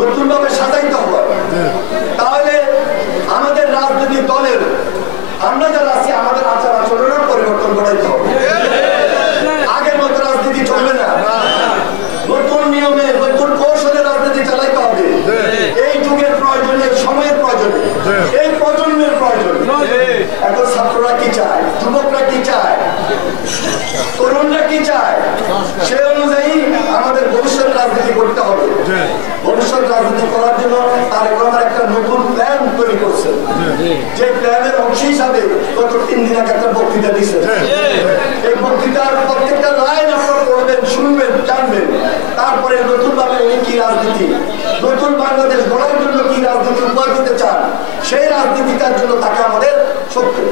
নতুন ভাবে সাজাইতে হবে। তাহলে আমাদের রাজনৈতিক দলের আমরা যারা আছি আমাদের আচার আচরণের পরিবর্তন করাইতে হবে। আগের মতো রাজনীতি চলবে না, নতুন নিয়মে নতুন কৌশলে রাজনীতি চালাইতে হবে। এই যুগের প্রয়োজনে, সময়ের প্রয়োজনে, এই প্রজন্মের প্রয়োজনে। এখন ছাত্ররা কি চায়, যুবকরা কি চায়, তরুণরা কি চায়, সে অনুযায়ী আমাদের ভবিষ্যৎ রাজনীতি করতে হবে। ভবিষ্যৎ রাজনীতি করার জন্য তারেক রহমান একটা নতুন প্ল্যান তৈরি করছেন। যে প্ল্যানের অংশ হিসাবে গত 3 দিন আগে একটা বক্তৃতা দিচ্ছেন। এই বক্তৃতার প্রত্যেকটা লাইন আপনারা পড়বেন, শুনবেন, জানবেন। তারপরে নতুন ভাবে উনি কি রাজনীতি, নতুন বাংলাদেশ গড়ার জন্য কি রাজনীতি উপহার দিতে চান, সেই রাজনীতিটার জন্য তাকে আমাদের শক্তি